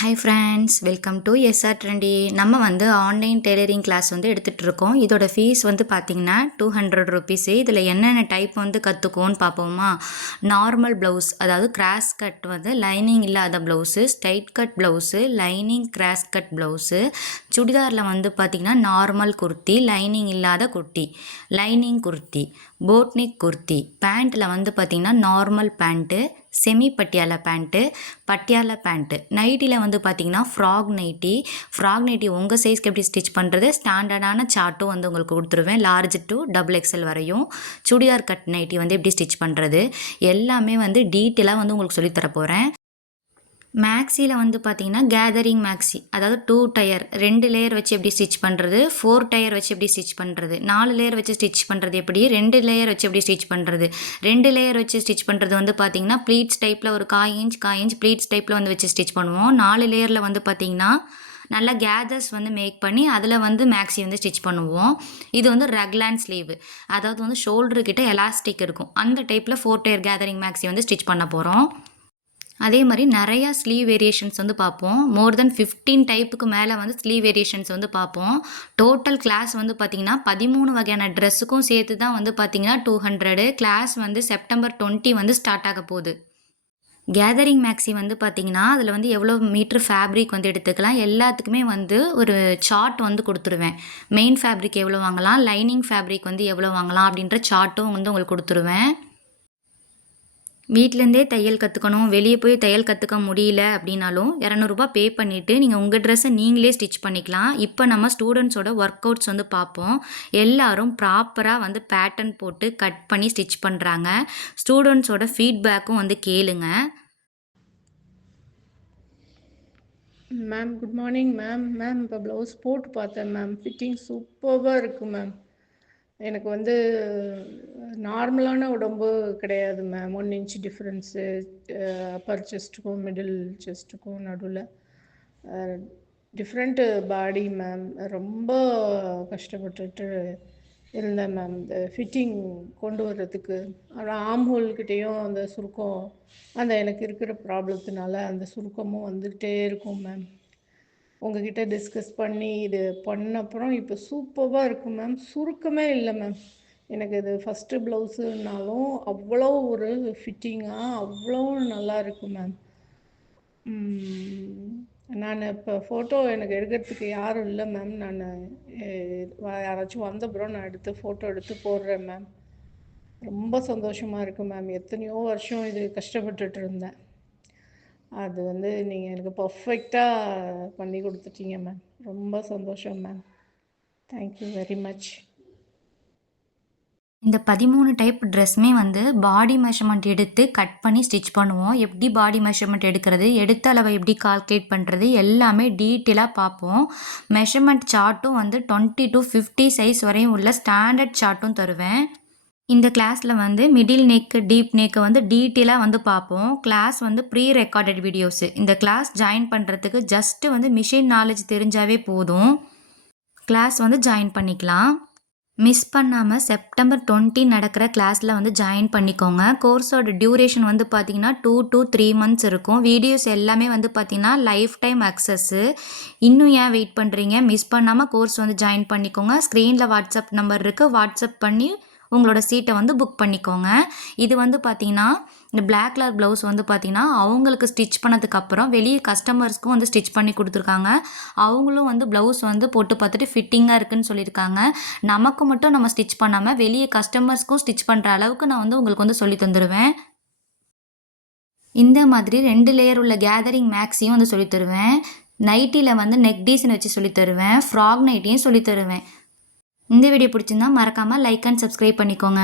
Hi friends, welcome to SR Trendy. நம்ம வந்து online tailoring class வந்து எடுத்துகிட்டு இருக்கோம். இதோட ஃபீஸ் வந்து பார்த்திங்கன்னா 200 ருபீஸு. இதில் என்னென்ன டைப் வந்து கற்றுக்கோன்னு பார்ப்போமா? நார்மல் ப்ளவுஸ், அதாவது கிராஸ் கட் வந்து லைனிங் இல்லாத blouse, straight cut blouse, lining cross cut blouse, சுடிதாரில் வந்து பார்த்திங்கன்னா நார்மல் குர்த்தி, லைனிங் இல்லாத குர்த்தி, லைனிங் குர்த்தி, போட்னிக் குர்த்தி, பேண்ட்டில் வந்து பார்த்திங்கன்னா normal pant, semi Patiala pant, Patiala pant, நைட்டியில் வந்து பார்த்திங்கன்னா ஃப்ராக் நைட்டி உங்கள் சைஸ்க்கு எப்படி ஸ்டிச் பண்ணுறது, ஸ்டாண்டர்டான சார்ட்டும் வந்து உங்களுக்கு கொடுத்துருவேன். லார்ஜ் டு XXL வரையும். சுடிதார் கட் நைட்டி வந்து எப்படி ஸ்டிச் பண்ணுறது எல்லாமே வந்து டீட்டெயிலாக வந்து உங்களுக்கு சொல்லித்தர போகிறேன். மேக்ஸியில் வந்து பார்த்திங்கன்னா கேதரிங் மேக்ஸி, அதாவது 2 டயர் 2 லேயர் வச்சு எப்படி ஸ்டிச் பண்ணுறது, 4 டயர் வச்சு எப்படி ஸ்டிச் பண்ணுறது, 4 லேயர் வச்சு ஸ்டிச் பண்ணுறது எப்படி, 2 லேயர் வச்சு எப்படி ஸ்டிச் பண்ணுறது. 2 லேயர் வச்சு ஸ்டிச் பண்ணுறது வந்து பார்த்திங்கன்னா ப்ளீட்ஸ் டைப்பில் ஒரு 1/4 இன்ச் ப்ளீட்ஸ் டைப்பில் வந்து வச்சு ஸ்டிச் பண்ணுவோம். 4 லேயரில் வந்து பார்த்திங்கன்னா நல்லா கேதர்ஸ் வந்து மேக் பண்ணி அதில் வந்து மேக்ஸி வந்து ஸ்டிச் பண்ணுவோம். இது வந்து ரக்லான் ஸ்லீவ், அதாவது வந்து ஷோல்டரு கிட்ட எலாஸ்டிக் இருக்கும். அந்த டைப்பில் 4 டயர் கேதரிங் மேக்ஸி வந்து ஸ்டிச் பண்ண போகிறோம். அதே மாதிரி நிறையா ஸ்லீவ் வேரியேஷன்ஸ் வந்து பார்ப்போம். மோர் தென் 15 டைப்புக்கு மேலே வந்து ஸ்லீவ் வேரியேஷன்ஸ் வந்து பார்ப்போம். டோட்டல் கிளாஸ் வந்து பார்த்திங்கன்னா 13 வகையான ட்ரெஸ்ஸுக்கும் சேர்த்து தான் வந்து பார்த்திங்கன்னா 200. கிளாஸ் வந்து செப்டம்பர் 20 வந்து ஸ்டார்ட் ஆக போகுது. கேதரிங் மேக்ஸி வந்து பார்த்திங்கன்னா அதில் வந்து எவ்வளோ மீட்ரு ஃபேப்ரிக் வந்து எடுத்துக்கலாம், எல்லாத்துக்குமே வந்து ஒரு சார்ட் வந்து கொடுத்துருவேன். மெயின் ஃபேப்ரிக் எவ்வளோ வாங்கலாம், லைனிங் ஃபேப்ரிக் வந்து எவ்வளோ வாங்கலாம் அப்படின்ற சார்ட்டும் வந்து உங்களுக்கு கொடுத்துருவேன். வீட்டிலேருந்தே தையல் கற்றுக்கணும், வெளியே போய் தையல் கற்றுக்க முடியல அப்படின்னாலும் 200 பே பண்ணிவிட்டு நீங்கள் உங்கள் ட்ரெஸ்ஸை நீங்களே ஸ்டிச் பண்ணிக்கலாம். இப்போ நம்ம ஸ்டூடெண்ட்ஸோட ஒர்க் அவுட்ஸ் வந்து பார்ப்போம். எல்லாரும் ப்ராப்பராக வந்து பேட்டர்ன் போட்டு கட் பண்ணி ஸ்டிச் பண்ணுறாங்க. ஸ்டூடெண்ட்ஸோட ஃபீட்பேக்கும் வந்து கேளுங்க. மேம் குட் மார்னிங் மேம் இப்போ ப்ளவுஸ் போட்டு பார்த்தேன் மேம், ஃபிட்டிங் சூப்பராக இருக்குது மேம். எனக்கு வந்து நார்மலான உடம்பு கிடையாது மேம். 1 இன்ச் டிஃப்ரென்ஸு அப்பர் செஸ்ட்டுக்கும் மிடில் செஸ்ட்டுக்கும் நடுவில் டிஃப்ரெண்ட்டு பாடி மேம். ரொம்ப கஷ்டப்பட்டுட்டு இருந்தேன் மேம் இந்த ஃபிட்டிங் கொண்டு வர்றதுக்கு. ஆனால் ஆம்ஹோல்கிட்டேயும் அந்த சுருக்கம், அந்த எனக்கு இருக்கிற ப்ராப்ளத்தினால அந்த சுருக்கமும் வந்துக்கிட்டே இருக்கும் மேம். உங்ககிட்ட டிஸ்கஸ் பண்ணி இது பண்ண அப்புறம் இப்போ சூப்பராக இருக்குது மேம். சுருக்கமே இல்லை மேம். எனக்கு இது ஃபஸ்ட்டு ப்ளவுஸுனாலும் அவ்வளோ ஒரு ஃபிட்டிங்காக அவ்வளோ நல்லா இருக்குது மேம். நான் இப்போ ஃபோட்டோ எனக்கு எடுக்கிறதுக்கு யாரும் இல்லை மேம். நான் யாராச்சும் வந்தப்புறம் நான் ஃபோட்டோ எடுத்து போடுறேன் மேம். ரொம்ப சந்தோஷமாக இருக்குது மேம். எத்தனையோ வருஷம் இது கஷ்டப்பட்டுட்டு இருந்தேன். அது வந்து நீங்கள் எனக்கு பர்ஃபெக்டாக பண்ணி கொடுத்துட்டீங்க மேம். ரொம்ப சந்தோஷம் மேம். Thank you very much. இந்த 13 டைப் ட்ரெஸ்ஸுமே வந்து பாடி மெஷர்மெண்ட் எடுத்து கட் பண்ணி ஸ்டிச் பண்ணுவோம். எப்படி பாடி மெஷர்மெண்ட் எடுக்கிறது, எடுத்த அளவை எப்படி கால்குலேட் பண்ணுறது எல்லாமே டீட்டெயிலாக பார்ப்போம். மெஷர்மெண்ட் சார்ட்டும் வந்து 20 to 50 சைஸ் வரையும் உள்ள ஸ்டாண்டர்ட் சார்ட்டும் தருவேன். இந்த கிளாஸில் வந்து மிடில் நெக்கு, டீப் நெக்கு வந்து டீட்டெயிலாக வந்து பார்ப்போம். கிளாஸ் வந்து ப்ரீ ரெக்கார்டட் வீடியோஸு. இந்த கிளாஸ் ஜாயின் பண்ணுறதுக்கு ஜஸ்ட்டு வந்து மிஷின் நாலேஜ் தெரிஞ்சாவே போதும். கிளாஸ் வந்து ஜாயின் பண்ணிக்கலாம். மிஸ் பண்ணாமல் செப்டம்பர் 20 நடக்கிற கிளாஸில் வந்து ஜாயின் பண்ணிக்கோங்க. கோர்ஸோட டியூரேஷன் வந்து பார்த்திங்கன்னா 2 to 3 months இருக்கும். வீடியோஸ் எல்லாமே வந்து பார்த்திங்கன்னா லைஃப் டைம் அக்சஸ்ஸு. இன்னும் ஏன் வெயிட் பண்ணுறீங்க? மிஸ் பண்ணாமல் கோர்ஸ் வந்து ஜாயின் பண்ணிக்கோங்க. ஸ்க்ரீனில் வாட்ஸ்அப் நம்பர் இருக்குது, வாட்ஸ்அப் பண்ணி உங்களோட சீட்டை வந்து புக் பண்ணிக்கோங்க. இது வந்து பார்த்திங்கன்னா இந்த பிளாக் கலர் ப்ளவுஸ் வந்து பார்த்திங்கன்னா அவங்களுக்கு ஸ்டிச் பண்ணதுக்கப்புறம் வெளியே கஸ்டமர்ஸ்க்கும் வந்து ஸ்டிச் பண்ணி கொடுத்துருக்காங்க. அவங்களும் வந்து ப்ளவுஸ் வந்து போட்டு பார்த்துட்டு ஃபிட்டிங்காக இருக்குதுன்னு சொல்லியிருக்காங்க. நமக்கு மட்டும் நம்ம ஸ்டிச் பண்ணாமல் வெளியே கஸ்டமர்ஸ்க்கும் ஸ்டிச் பண்ணுற அளவுக்கு நான் வந்து உங்களுக்கு வந்து சொல்லி தந்துடுவேன். இந்த மாதிரி 2 லேயர் உள்ள கேதரிங் மேக்ஸையும் வந்து சொல்லி தருவேன். நைட்டியில் வந்து நெக் டீசன் வச்சு சொல்லி தருவேன். ஃப்ராக் நைட்டியும் சொல்லி தருவேன். இந்த வீடியோ பிடிச்சிருந்தா மறக்காமல் லைக் அண்ட் சப்ஸ்கிரைப் பண்ணிக்கோங்க.